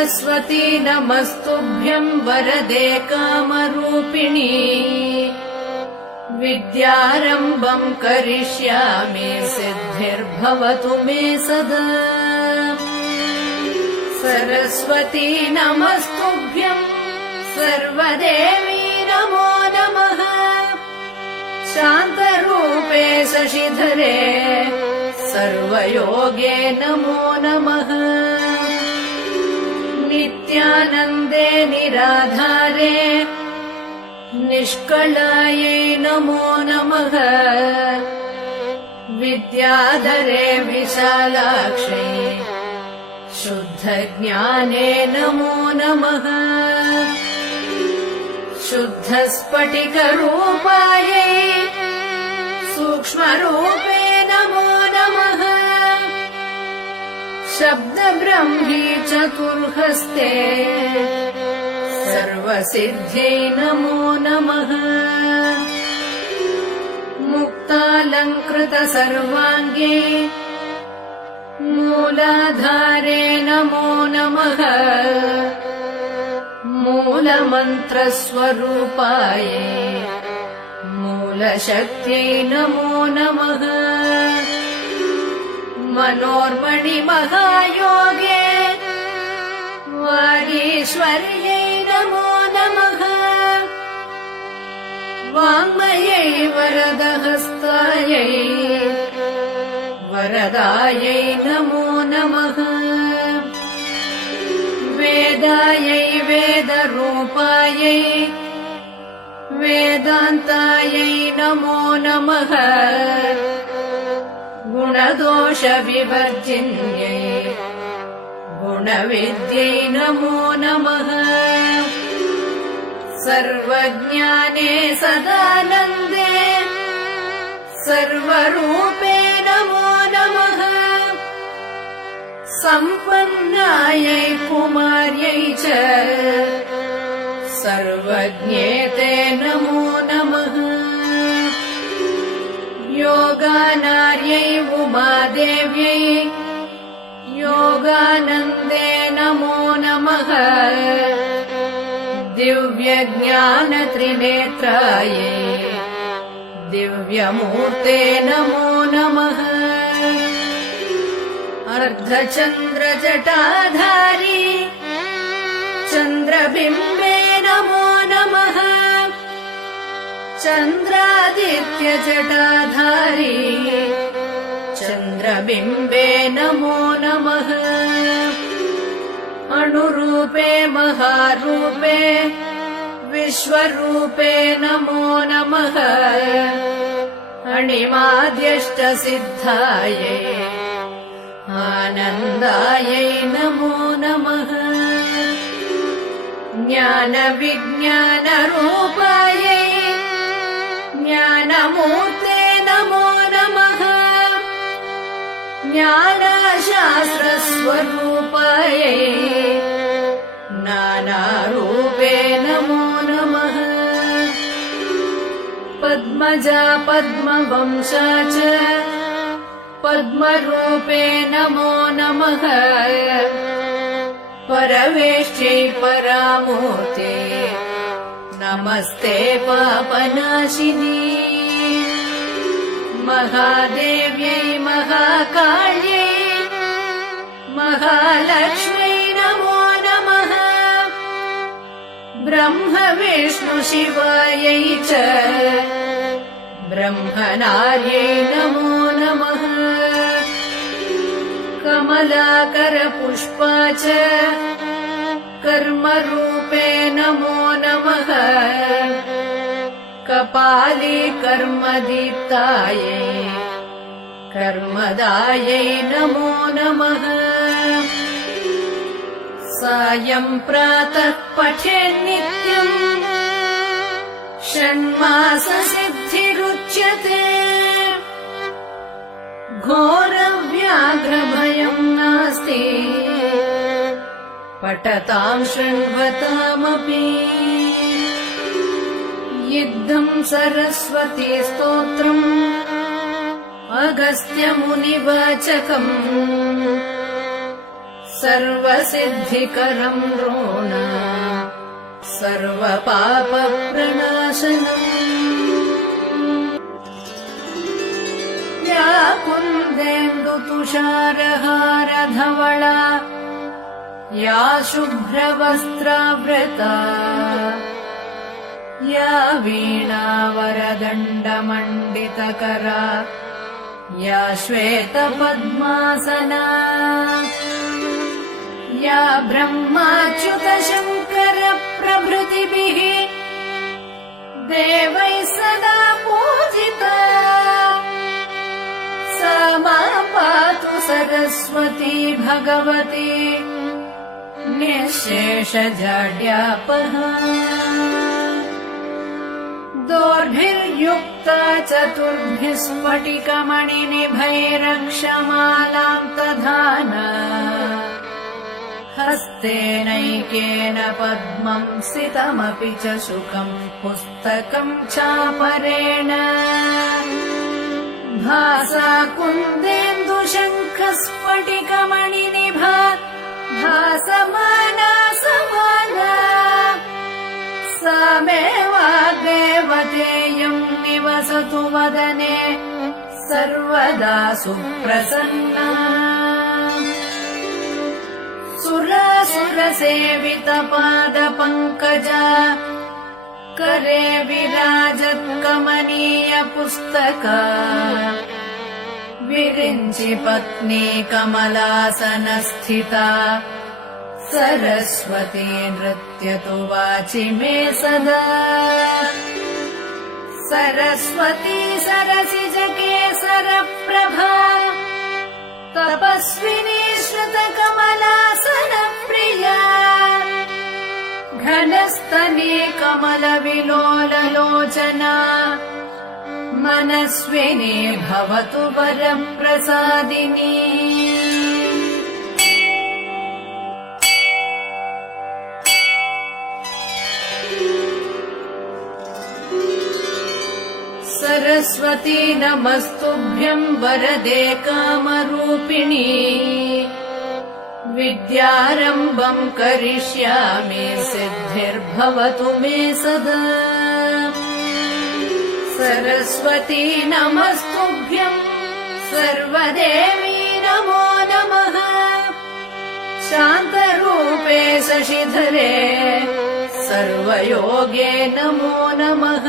सरस्वती नमस्तुभ्यं वरदे कामरूपिणी विद्यारम्भं करिष्यामि सिद्धिर्भवतु मे सदा। सरस्वती नमस्तुभ्यं सर्वदेवी नमो नमः। शान्तरूपे शशिधरे सर्वयोगे नमो नमः। नित्यानन्दे निराधारे निष्कलायै नमो नमः। विद्याधरे विशालाक्षै शुद्धज्ञाने नमो नमः। शुद्धस्फटिकरूपायै सूक्ष्मरूपे नमो नमः। शब्दब्रह्मी चतुर्हस्ते सर्वसिद्ध्यै नमो नमः। मुक्तालङ्कृत सर्वाङ्गे मूलाधारे नमो नमः। मूलमन्त्रस्वरूपायै मूलशक्त्यै नमो नमः। मनोर्मणिमहायोगे वागीश्वर्यै नमो नमः। वाङ्मयै वरदहस्तायै वरदायै नमो नमः। वेदायै वेदरूपायै वेदान्तायै नमो नमः। गुणदोषविवर्जिन्यै गुणविद्यै नमो नमः। सर्वज्ञाने सदानन्दे सर्वरूपे नमो नमः। सम्पन्नायै कुमार्यै च सर्वज्ञेते नमो नमः। योगानार्यै उमादेव्यै योगानन्दे नमो नमः। दिव्यज्ञानत्रिनेत्रायै दिव्यमूर्ते नमो नमः। अर्धचन्द्रजटाधारी चन्द्रबिम्बे नमो नमः। चन्द्रादित्यजटाधारी चन्द्रबिम्बे नमो नमः। अणुरूपे महारूपे विश्वरूपे नमो नमः। अणिमाद्यष्टसिद्धायै आनन्दायै नमो नमः। ज्ञानविज्ञानरूपायै ज्ञानमूर्ते नमो नमः। ज्ञानशास्त्रस्वरूपायै नानारूपे नमो नमः। पद्मजा पद्मवंशा च पद्मरूपे नमो नमः। परवेष्ट्यै परामूर्ते नमस्ते पापनाशिनी। महादेव्यै महाकाल्यै महालक्ष्म्यै नमो नमः। ब्रह्म विष्णु शिवायै च ब्रह्मनार्यै नमो नमः। कमलाकरपुष्पा च कर्मरूपे नमो नमः। कपाली कर्मदीप्तायै कर्मदायै नमो नमः। सायं प्रातः पठेन्नित्यम् षण्माससिद्धिरुच्यते। घोरव्याघ्रभयं नास्ति पठतां शृण्वतामपि। युद्धं सरस्वती स्तोत्रम् अगस्त्यमुनिवाचकम् सर्वसिद्धिकरम् ऋण सर्वपापप्रणाशनम् या कुन्देन्दुतुषारहारधवला या शुभ्रवस्त्रावृता या वीणावरदण्डमण्डितकरा या श्वेतपद्मासना या ब्रह्माच्युतशङ्करप्रभृतिभिः देवैः सदा पूजिता सा मां पातु सरस्वती भगवती निःशेषजाड्यापहा दोर्भिर्युक्ता चतुर्भिः स्फटिकमणिनिभैरक्षमालाम् तधाना हस्तेनैकेन पद्मम् सितमपि च शुकम् पुस्तकम् चापरेण भासा कुन्देन्दुशङ्खस्फटिकमणिनिभा भासमाना समाना सा मे वाग्देवतेयम् निवसतु वदने सर्वदा सुप्रसन्ना सुरासुरसेवितपादपङ्कजा करे विराजत्कमनीय पुस्तका विरिञ्चि पत्नी कमलासनस्थिता सरस्वती नृत्यतु वाचि मे सदा सरस्वती सरसिजकेसरप्रभा तपस्विनी श्रुतकमलासनप्रिया घनस्तनी कमलविलोललोचना मनस्विनी भवतु वरप्रसादिनी सरस्वती नमस्तुभ्यं वरदे कामरूपिणी विद्यारम्भं करिष्यामि सिद्धिर्भवतु मे सदा सरस्वती नमस्तुभ्यं सर्वदेवी नमो नमः शान्तरूपे शशिधरे सर्वयोगे नमो नमः।